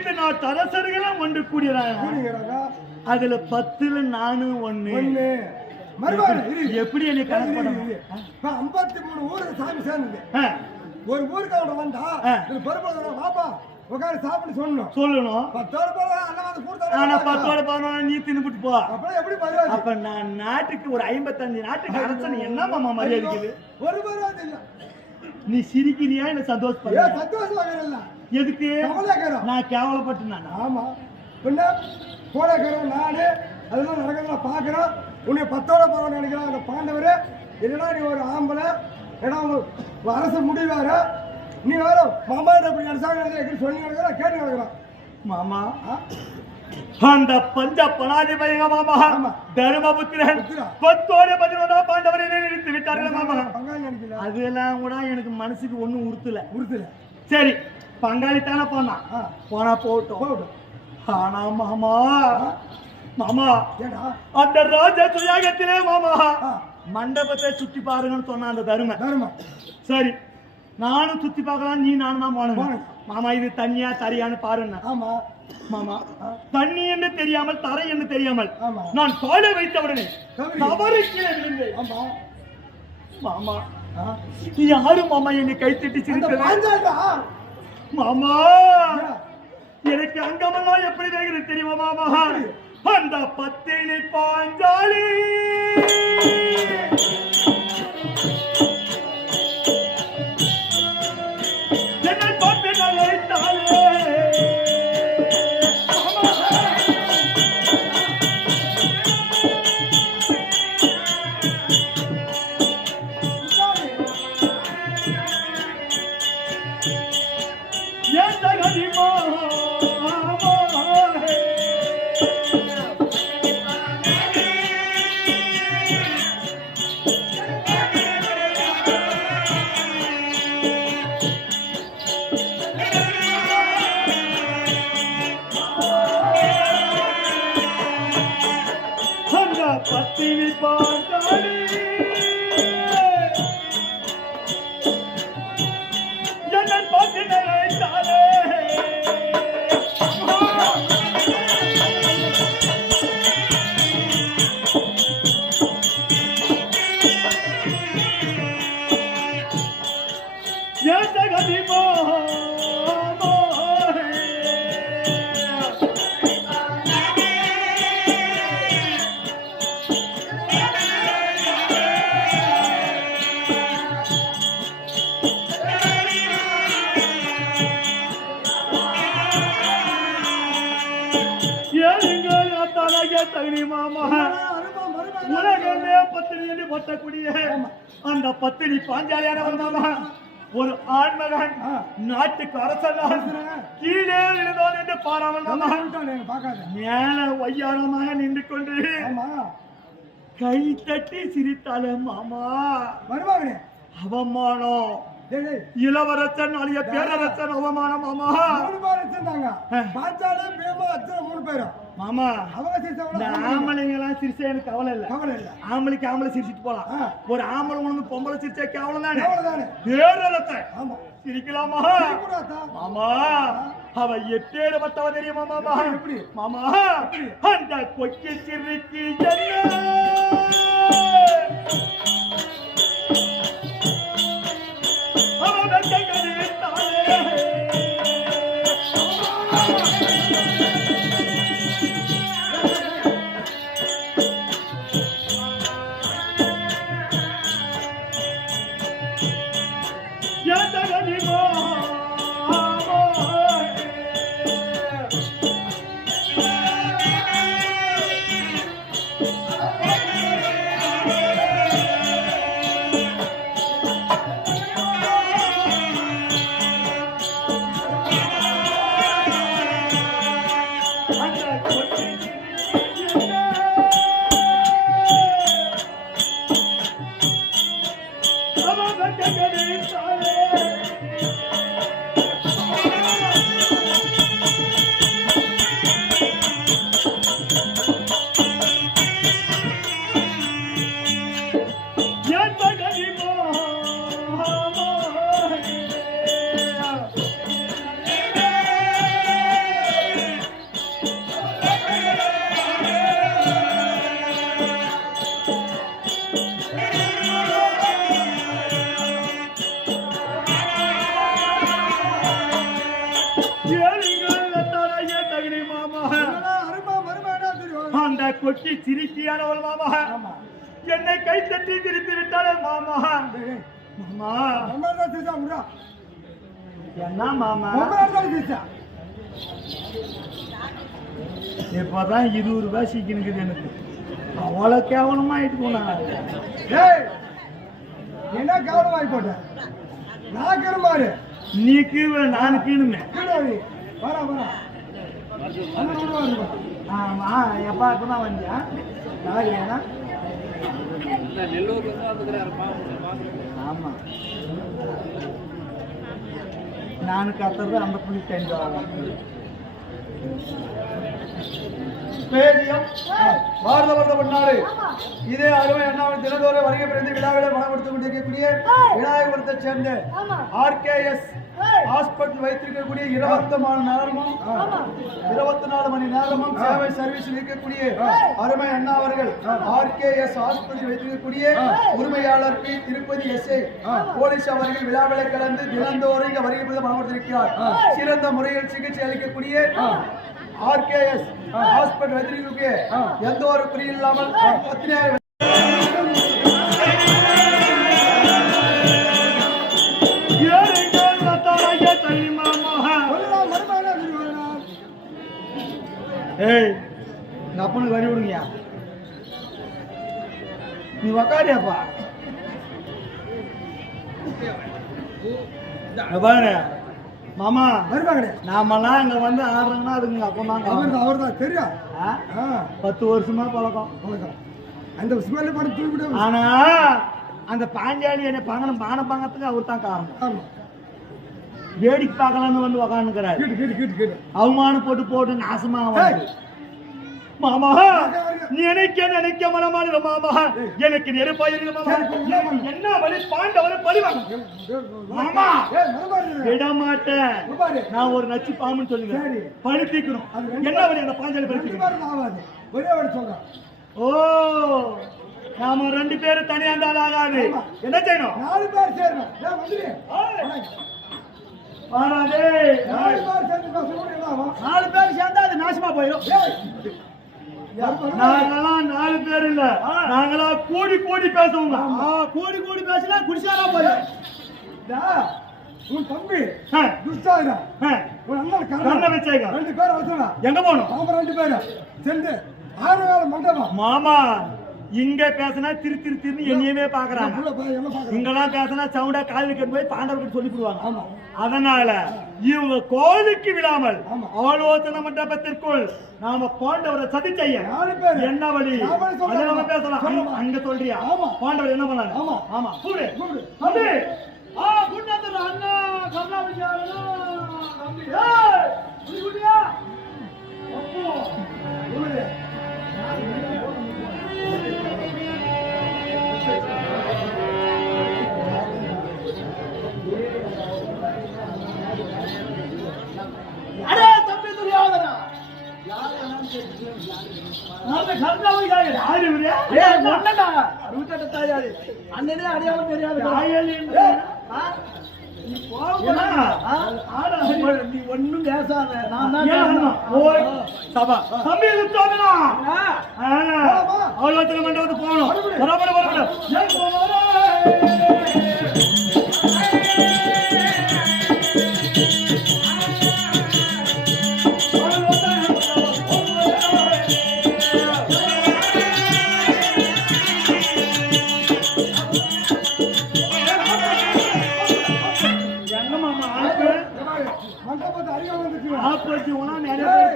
அனைத்து நாட்டு அரசர்களும் ஒன்று கூடியறாங்க. அதுல 10ல் நானும் ஒண்ணு. எப்படி என்ன கணக்கு பண்ணணும்? 53 ஊருக்கு சாமி சேர்ந்து ஒரு ஊருக்கு அவட வந்தா பொறுப்பு வாப்பா உட்காரு சாப்பிட்டு சொல்லணும் 10ஓட ஆனா 10ஓட 11 நீ தின்னுபிட்டு போ. அப்புறம் எப்படி மரியாதை? அப்ப நான் நாட்டுக்கு ஒரு 55 நாட்டுக்கு அரசன் என்ன மாமா மரியாதைக்குது? ஒரு மரியாதை இல்ல. நீ சிரிக்கிறியா இல்ல சந்தோஷப்படுறியா? சந்தோஷமா எதுக்கு? நான் கேவலப்பட்டுனா? ஆமா பின்ன கோலகரம் நானு அதெல்லாம் நடக்கிறத பாக்குறோம். உன்னை 10ஓட 11 நினைக்கிறான் அந்த பாண்டவரே. என்னடா நீ ஒரு ஆம்பளை இடம் அரசு முடிவாரு நீ வேற மாமா அப்படி நினைச்சாங்க சொல்லி கேட்டு நடக்கிறான். மாமா அந்த பஞ்ச பணாதி பையங்க மாமா தர்மபுத்திரன் 10ஓட 11 பாண்டவரை நிறுத்தி விட்டார்கள் மாமா. அதெல்லாம் கூட எனக்கு மனசுக்கு ஒண்ணும் உறுத்தல. சரி பங்காளித்தான போனா போட்டோம். ஆனா மாமா அந்த ராஜ சுயாகத்திலே மாமா மண்டபத்தை சுத்தி பாருங்கன்னு சொன்ன அந்த தர்மம். சரி நானும் சுத்தி பார்க்கலாம் நீ நானும் தான் போனேன். மாமா இது தண்ணியா தரையான்னு பாருங்க. மாமா தண்ணி என்று தெரியாமல் தரை என்று தெரியாமல் நான் காலை வைத்தவுடனே தவறு கீழே விழுந்தேன். மாமா யாரும் மாமா என்னை கைத்தட்டி சிரித்தது. மாமா எனக்கு அங்கமெல்லாம் எப்படி வேகிறது தெரியுமா மாமா? அந்த பத்தினி பாஞ்சாலி என்னை பார்த்து நகைத்தாளே. பத்தினி பாஞ்சாலி என்னை பார்த்து நகைத்தாளே. உலகமே பத்தினி பட்டக்கூடிய அந்த பத்தினி பாஞ்சாலியான மாமா ஒரு ஆண்மகன் நாட்டுக்கு அரசன் கீழே விழுந்தான் என்று பாராமல் மாமா மேல ஒய்யாரமாக நின்று கொண்டு கை தட்டி சிரித்தாலே மாமா. அவமானம் இளவரசன் அழிய பேரரசன் அவமானம் மாமா. மாமா ஆம்பளைங்க எல்லாம் சிரிச்சா எனக்கு கவலை இல்ல. ஆம்பளைக்கு ஆம்பளை சிரிச்சிட்டு போலாம். ஒரு ஆம்பளை உனக்கு பொம்பளை சிரிச்சா கேவலம் தானே. பேரரசன் சிரிக்கலாமா மாமா? அவ எப்பேற்பட்டவ தெரியுமா மாமா? மாமா அந்த கொக்கி சிரிக்கு மாமா அருமா மருமா என்ன தெரியும் அந்த கொட்டி சிரிக்கியானவள் மாமா என்னை கை தட்டி திருப்பி விட்டாளே மாமா மாமா என்ன மாமா இப்பதான் 20 ரூபாய் சீக்கினுக்குது எனக்கு அவ்வளவு கேவலமா ஆயிட்டு போனாங்க என்ன கேவலமாயி போட்ட நான் கிளம்பாரு நீ கீழே நான் கீழுமே வரா வரா ஆமா எப்பா இப்பதான் வந்தியா நாளைக்கு ஏன்னா ஆமா நான் கத்துறது 50.5 ஆகும் பாரத வருடப்பட்டாரு இதே அருமை அண்ணாவின் தினந்தோறும் வருகை பிறந்து விழாவில மனம் கொடுத்து கொண்டிருக்கக்கூடிய விநாயகபுரத்தை சேர்ந்த RKS ஹாஸ்பிட்டல் வைத்திருக்கக்கூடிய 24 மணி நேரமும் சேவை சர்வீஸில் இருக்கக்கூடிய அருமை அண்ணா அவர்கள் RKS ஹாஸ்பிட்டல் வைத்திருக்கக்கூடிய உரிமையாளர் பி திருப்பதி SA போலீஸ் அவர்கள் விழாவில கலந்து தினந்தோறும் இங்க வருகை பிறந்து மனம் கொடுத்திருக்கிறார் சிறந்த முறையில் சிகிச்சை அளிக்கக்கூடிய RKS ஹாஸ்பிட்டல் வைத்திருக்கக்கூடிய எந்த ஒரு குறி இல்லாமல் பத்தினியாக அப்பனுக்கு வரி விடுங்கயா நீ உக்காரியாப்பா பாரு மாமா நாமெல்லாம் இங்க வந்து ஆடுறோம்னா அதுக்கு அப்பதான் அவர் தான் தெரியும் 10 வருஷமா பழக்கம் அந்த ஸ்மெல் படம் தூக்கிட்டு ஆனா அந்த பாஞ்சாலி என்ன பங்கனம் பான பங்கத்துக்கு அவர் தான் காரணம் வேடிக்கை பார்க்கலான்னு வந்து உக்காந்துக்கிறாரு அவமானம் போட்டு நாசமா மாமா நினைக்க மனமான மாமா எனக்கு நெருப்பாயிரு மாமா என்ன வழி பாண்டவரை பழிவாங்க மாமா விட மாட்டேன் நான் ஒரு நச்சு பாம்புன்னு சொல்லுவேன் பழுத்திக்கணும் என்ன வழி அந்த பாஞ்சாலி பழுத்திக்கணும் ஓ நாம 2 பேரும் தனியா இருந்தாலும் ஆகாது என்ன செய்யணும் 4 பேர் சேரணும் 4 பேர் சேர்ந்தா அது நாசமா போயிடும் நாங்கெல்லாம் 4 பேர் இல்ல நாங்களா கூடி பேசுவோங்க கூடி பேசினா குடிசாரா போயிடும் உன் தம்பி துஷ்டாயிரா உன் அண்ணன் கண்ண வச்சேங்க 2 பேர் அழைச்சா எங்க போகணும் அவங்க 2 பேர் சென்று 6 வேளை மண்டபம் மாமா இங்க பேசினா திரு என்னையுமே பாக்குறாங்க இங்கெல்லாம் பேசினா சவுண்டா காலில் கட்டு போய் பாண்டவர்கள் சொல்லி கொடுவாங்க அதனால இவங்க கோலுக்கு விடாமல் ஆலோசனை மண்டபத்திற்குள் நாம பாண்டவரை சதி செய்ய என்ன வழி அதை நம்ம பேசலாம் அங்க சொல்றியா பாண்டவர் என்ன பண்ணாங்க ஆமா கூடு தம்பி அண்ணா अरे तभी तो याद है ना நாம கர்ணாவை யாரு இவரே ஏய் ஒண்ணடா ரூட்டட்ட தாயாரி அண்ணனே அடையாளம் தெரியாது ஆயலி நீ போடா ஆடா நீ ஒண்ணும் பேசாத நான் தான் ஓய் சபா தம்பி விட்டோடனா ஆலோசனை மண்டபத்துக்கு போறோம் பரபர ஏய் போறா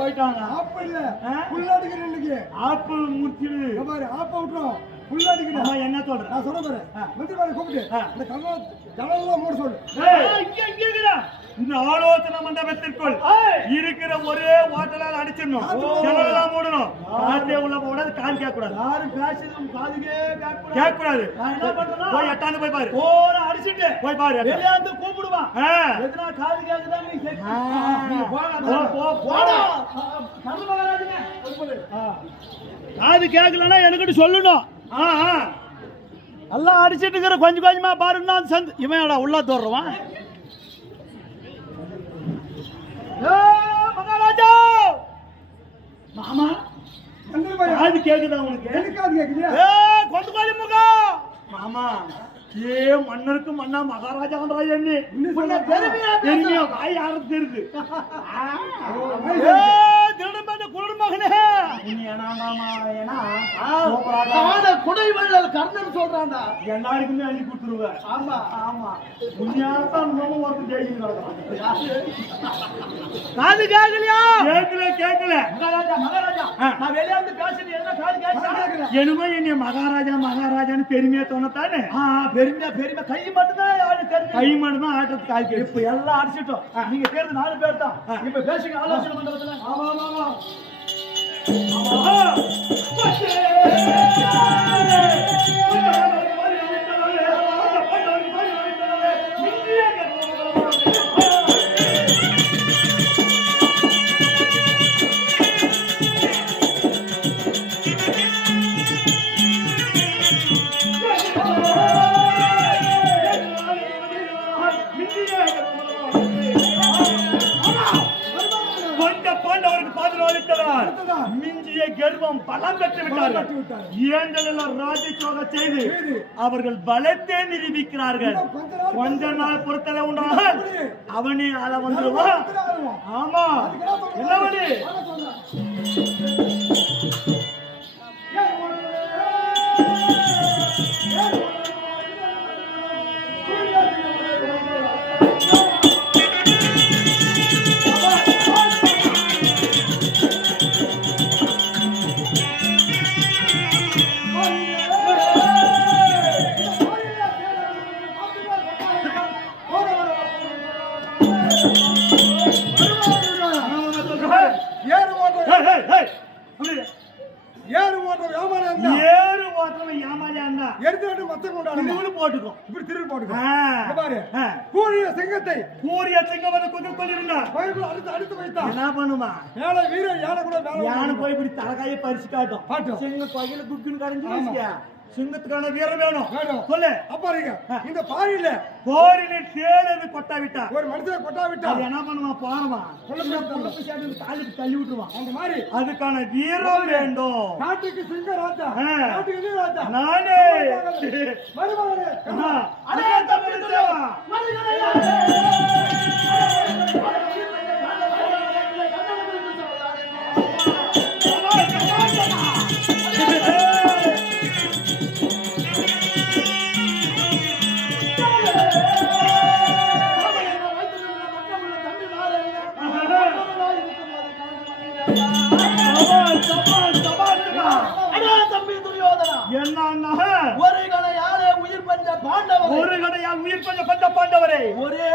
போயிட்டாங்க ஆப்பு இல்ல புல்லாடிக்கிற இன்னைக்கு ஆப்பு முடிச்சிடு பாரு ஆப்பு விட்டுறோம் புல்லாடிக்கிற அம்மா என்ன சொல்ற நான் சொல்ல போறேன் வந்து பாரு கூப்பிட்டு இந்த கனல்லாம் மூட சொல்லு இங்க இருக்கடா இந்த ஆலோசனை மண்டபத்திற்குள் இருக்கிற ஒரே ஹோட்டலால அடிச்சிடணும் ஜன்னலாம் மூடணும் காத்தே உள்ள போடாது கால் கேட்க கூடாது யாரும் பேசணும் காதுக்கே கேட்க கூடாது நான் என்ன பண்றேன்னா போய் எட்டாந்து போய் பாரு ஓர அடிச்சிட்டு போய் பாரு வெளிய வந்து கூப்பிடுவான் எதுனா காது கேக்குதா நீ நீ போடா நம்ம வராதீங்க காது கேட்கலனா எனக்கு சொல்லணும் நல்லா அடிச்சிட்டு இருக்கிற கொஞ்சமா பாருன்னா இவன்டா உள்ள தோறவான் மகாராஜா கேக்குதா உனக்கு? எனக்காது கேக்குது. கொண்டு கோழி முகம் மாமா ஏ மன்னருக்கு மன்னா மகாராஜான்றா என்ன பெருமையா வாய் யாரும் தெரியுது குருடு மகனே குடைவள்ளல் கர்ணன் சொல்றான்டா. எல்லாருக்குமே அள்ளி கொடுத்துருவேன். ஆமா ஆமா உண்மையாத்தான் ஒருத்தர் ஜெயிச்சு காது கேட்கலையா? கேட்கல மகாராஜா நான் வெளியாந்து பேசுறது என்ன காது கேட்கல. என்னமோ என்னைய மகாராஜா மகாராஜான்னு பெருமையா தோணத்தானே. பெருமை கை மட்டும்தான் கை மட்டும் தான் ஆட்டத்துக்கு ஆக்கி. இப்ப எல்லாம் அடிச்சிட்டோம். நீங்க சேர்ந்து 4 பேர் தான். இப்ப பேசுங்க ஆலோசனை பண்றதுல. ஆமா ஆமா மிஞ்சிய கர்வம் பலம் பெற்று விட்டார்கள். இயந்தலில் ராஜசோக செய்து அவர்கள் பலத்தை நிரூபிக்கிறார்கள். கொஞ்ச நாள் பொறுத்தல உண்டால் அவனே ஆள வந்துடுவான். ஆமா என்னவனே போட்டுக்கோ இப்படி திரும்பி போட்டுக்கோ. கூறிய சிங்கத்தை கூறிய சிங்கம் வந்து கொஞ்சம் கொஞ்சம் அடுத்து வைத்தா என்ன பண்ணுமா? மேல வீரன் யானை கூட யானை போய் இப்படி தலைக்காயை பறிச்சு காட்டும். சிங்கம் பகையில குக்குன்னு கரைஞ்சு சிங்கத்துக்கான வீரம் வேணும் சொல்லு. அப்ப இந்த பாரியில தேடு கொட்டா விட்டா ஒரு மனுஷனை கொட்டா விட்டா என்ன பண்ணுவான்? பாருமா காலுக்கு தள்ளி விட்டுருவான். அந்த மாதிரி அதுக்கான வீரம் வேண்டும். நாட்டுக்கு சிங்க ராஜா நாட்டுக்கு ராஜா நானே என்ன ஒரு கடையாலே உயிர் பஞ்ச பாண்டவரே ஒரே